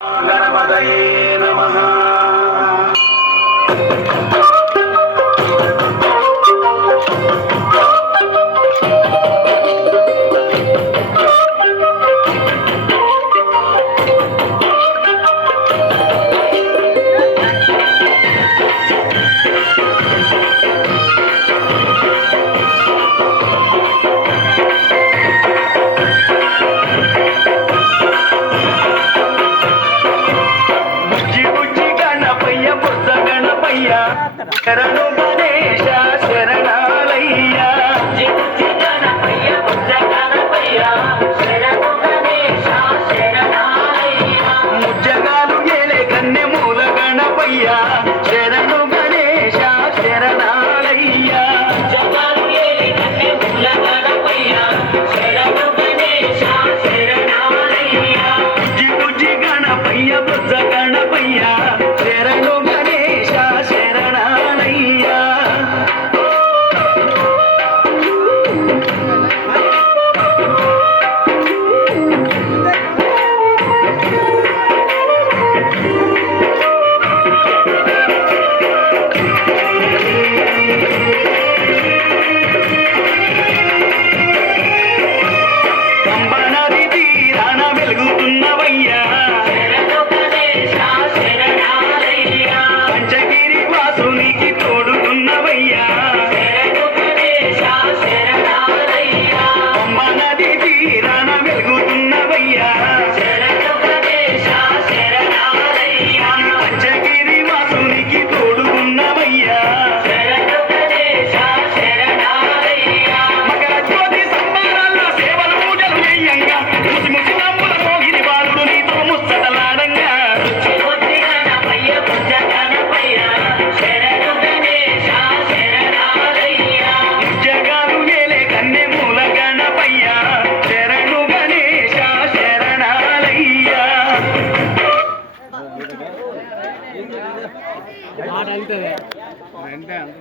గణపతయే నమః. శరణు గణేశ శరణాలయ్య గణపయ్య బుద్ధ గణపయ్య శరణు గణేశ శరణాలయ్య ముజ్జగాలు ఏలే కన్నె మూల గణపయ్య శరణు గణేశ శరణాలయ్య ముజ్జగాలు ఏలే కన్నె మూల గణపయ్య శరణు గణేశ శరణాలయ్య బుజ్జి బుజ్జి గణపయ్య బుద్ధ గణపయ్య శరణు మాట